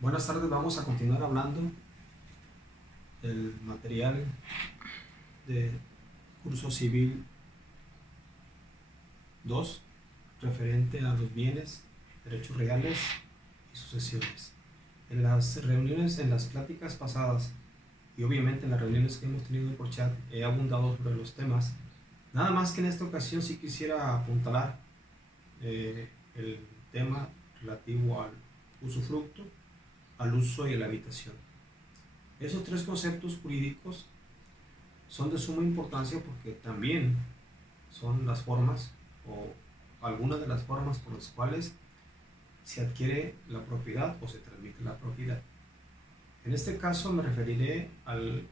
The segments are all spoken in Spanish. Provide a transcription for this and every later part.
Buenas tardes, vamos a continuar hablando del material de curso civil 2 referente a los bienes, derechos reales y sucesiones. En las reuniones, en las pláticas pasadas y obviamente en las reuniones que hemos tenido por chat he abundado sobre los temas. Nada más que en esta ocasión sí quisiera apuntalar el tema relativo al usufructo, al uso y a la habitación. Esos tres conceptos jurídicos son de suma importancia porque también son las formas o algunas de las formas por las cuales se adquiere la propiedad o se transmite la propiedad. En este caso me referiré al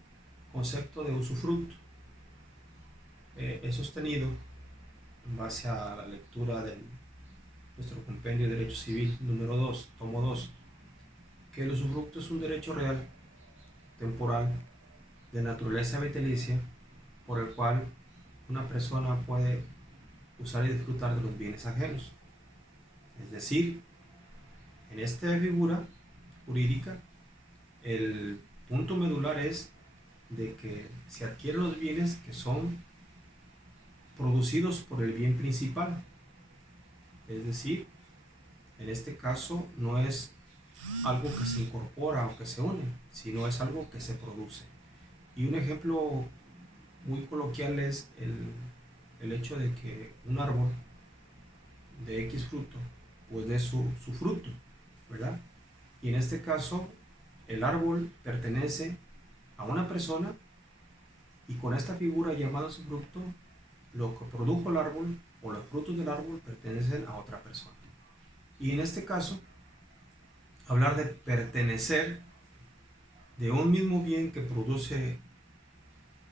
concepto de usufructo. He sostenido, en base a la lectura de nuestro compendio de Derecho Civil número 2, tomo 2, que el usufructo es un derecho real, temporal, de naturaleza vitalicia, por el cual una persona puede usar y disfrutar de los bienes ajenos. Es decir, en esta figura jurídica, el punto medular es de que se adquieren los bienes que son producidos por el bien principal. Es decir, en este caso no es algo que se incorpora o que se une, sino es algo que se produce. Y un ejemplo muy coloquial es el hecho de que un árbol de X fruto, pues dé su fruto, ¿verdad? Y en este caso, el árbol pertenece a una persona y con esta figura llamada usufructo, lo que produjo el árbol o los frutos del árbol pertenecen a otra persona. Y en este caso, hablar de pertenecer de un mismo bien que produce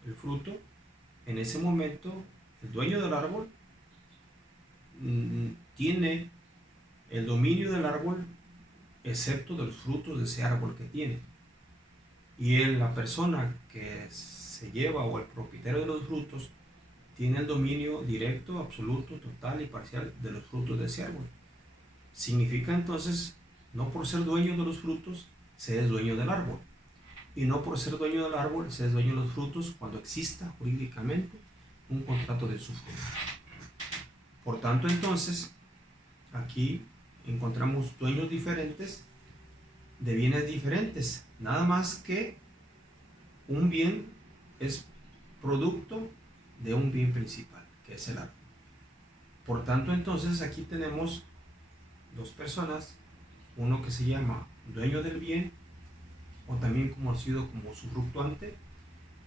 el fruto, en ese momento el dueño del árbol tiene el dominio del árbol excepto de los frutos de ese árbol que tiene. Y la persona que se lleva o el propietario de los frutos tiene el dominio directo, absoluto, total y parcial de los frutos de ese árbol. Significa entonces, no por ser dueño de los frutos, se es dueño del árbol. Y no por ser dueño del árbol, se es dueño de los frutos cuando exista jurídicamente un contrato de usufructo. Por tanto, entonces, aquí encontramos dueños diferentes de bienes diferentes. Nada más que un bien es producto de un bien principal, que es el árbol. Por tanto, entonces aquí tenemos dos personas, uno que se llama dueño del bien, o también conocido como usufructuante,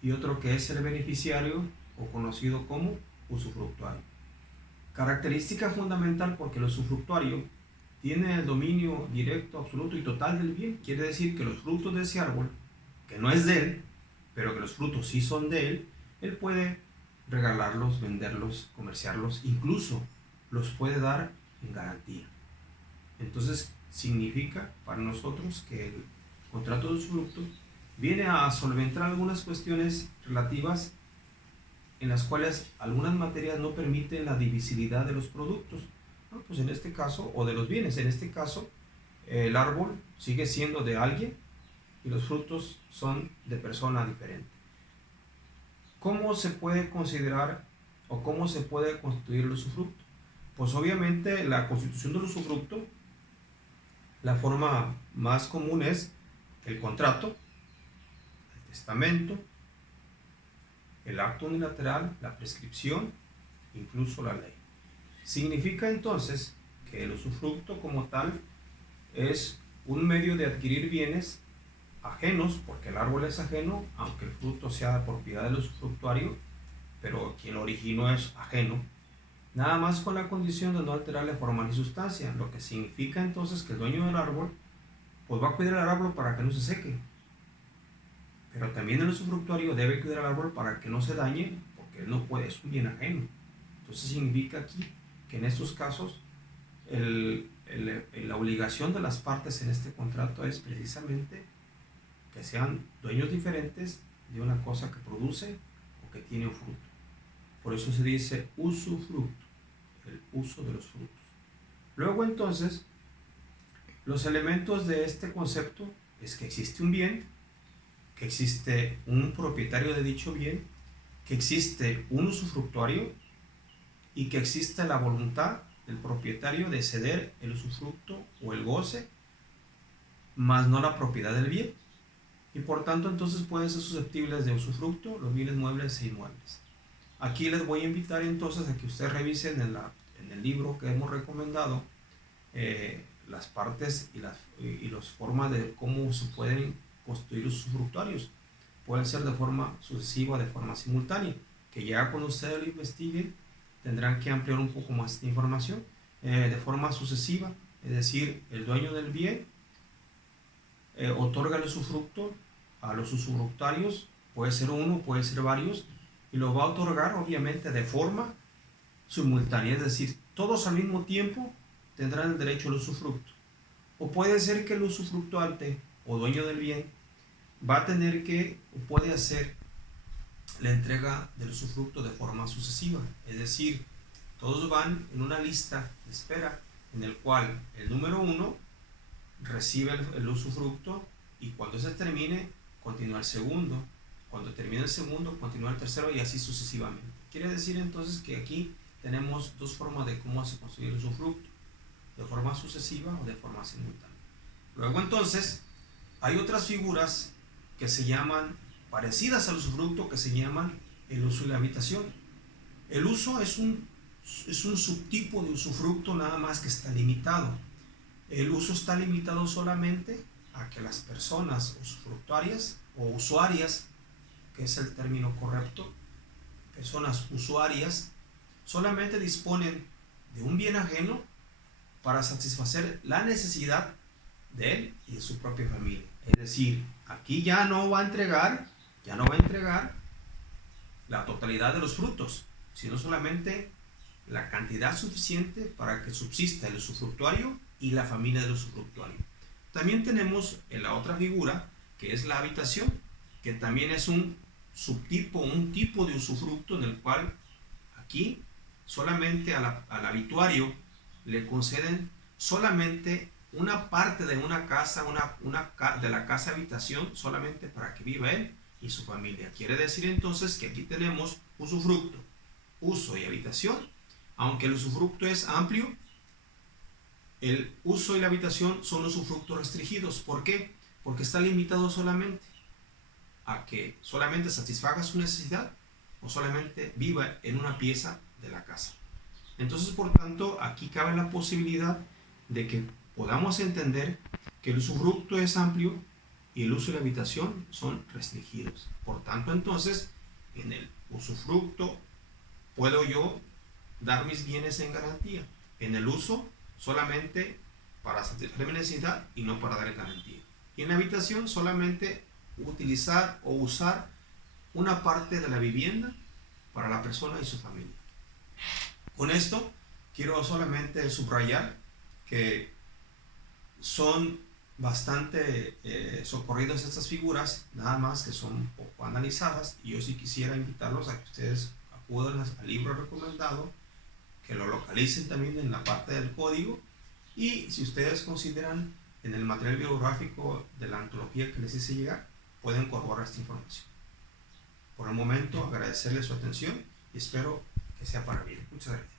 y otro que es el beneficiario, o conocido como usufructuario. Característica fundamental porque el usufructuario tiene el dominio directo, absoluto y total del bien. Quiere decir que los frutos de ese árbol, que no es de él, pero que los frutos sí son de él puede regalarlos, venderlos, comerciarlos, incluso los puede dar en garantía. Entonces significa para nosotros que el contrato de usufructo viene a solventar algunas cuestiones relativas en las cuales algunas materias no permiten la divisibilidad de los productos, ¿no? Pues en este caso, o de los bienes, en este caso, el árbol sigue siendo de alguien y los frutos son de persona diferente. ¿Cómo se puede considerar o cómo se puede constituir el usufructo? Pues obviamente la constitución del usufructo, la forma más común es el contrato, el testamento, el acto unilateral, la prescripción, incluso la ley. Significa entonces que el usufructo como tal es un medio de adquirir bienes ajenos, porque el árbol es ajeno, aunque el fruto sea propiedad del usufructuario, pero quien lo originó es ajeno, nada más con la condición de no alterarle forma ni sustancia, lo que significa entonces que el dueño del árbol pues va a cuidar el árbol para que no se seque, pero también el usufructuario debe cuidar el árbol para que no se dañe, porque él no puede, es un bien ajeno. Entonces significa aquí que en estos casos la obligación de las partes en este contrato es precisamente que sean dueños diferentes de una cosa que produce o que tiene un fruto. Por eso se dice usufructo, el uso de los frutos. Luego entonces, Los elementos de este concepto es que existe un bien, que existe un propietario de dicho bien, que existe un usufructuario y que existe la voluntad del propietario de ceder el usufructo o el goce, más no la propiedad del bien. Y por tanto entonces pueden ser susceptibles de usufructo los bienes muebles e inmuebles. Aquí les voy a invitar entonces a que ustedes revisen en el libro que hemos recomendado las partes y las formas de cómo se pueden construir los usufructuarios. Pueden ser de forma sucesiva, de forma simultánea, que ya cuando ustedes lo investiguen tendrán que ampliar un poco más esta información. De forma sucesiva, es decir, el dueño del bien otorga el usufructo a los usufructarios, puede ser uno, puede ser varios, y lo va a otorgar obviamente de forma simultánea, es decir, todos al mismo tiempo tendrán el derecho al usufructo. O puede ser que el usufructuante o dueño del bien va a tener que o puede hacer la entrega del usufructo de forma sucesiva, es decir, todos van en una lista de espera en el cual el número 1 recibe el usufructo y cuando se termine continúa el segundo, cuando termine el segundo continúa el tercero y así sucesivamente. Quiere decir entonces que aquí tenemos dos formas de cómo se construye el usufructo, de forma sucesiva o de forma simultánea. Luego entonces hay otras figuras que se llaman parecidas al usufructo, que se llaman el uso y la habitación. El uso es un subtipo de usufructo, nada más que está limitado. El uso está limitado solamente a que las personas usufructuarias o usuarias, que es el término correcto, personas usuarias, solamente disponen de un bien ajeno para satisfacer la necesidad de él y de su propia familia. Es decir, aquí ya no va a entregar la totalidad de los frutos, sino solamente la cantidad suficiente para que subsista el usufructuario y la familia del usufructuario. También tenemos en la otra figura, que es la habitación, que también es un subtipo, un tipo de usufructo en el cual aquí solamente al habituario le conceden solamente una parte de una casa, de la casa habitación, solamente para que viva él y su familia. Quiere decir entonces que aquí tenemos usufructo, uso y habitación. Aunque el usufructo es amplio, el uso y la habitación son usufructos restringidos. ¿Por qué? Porque está limitado solamente a que solamente satisfaga su necesidad o solamente viva en una pieza de la casa. Entonces, por tanto, aquí cabe la posibilidad de que podamos entender que el usufructo es amplio y el uso y la habitación son restringidos. Por tanto, entonces, en el usufructo puedo yo dar mis bienes en garantía. En el uso, solamente para satisfacer mi necesidad y no para dar en garantía. Y en la habitación, solamente utilizar o usar una parte de la vivienda para la persona y su familia. Con esto, quiero solamente subrayar que son bastante socorridas estas figuras, nada más que son poco analizadas, y yo sí quisiera invitarlos a que ustedes acudan al libro recomendado, que lo localicen también en la parte del código, y si ustedes consideran en el material biográfico de la antología que les hice llegar, pueden corroborar esta información. Por el momento, agradecerles su atención y espero que sea para bien. Muchas gracias.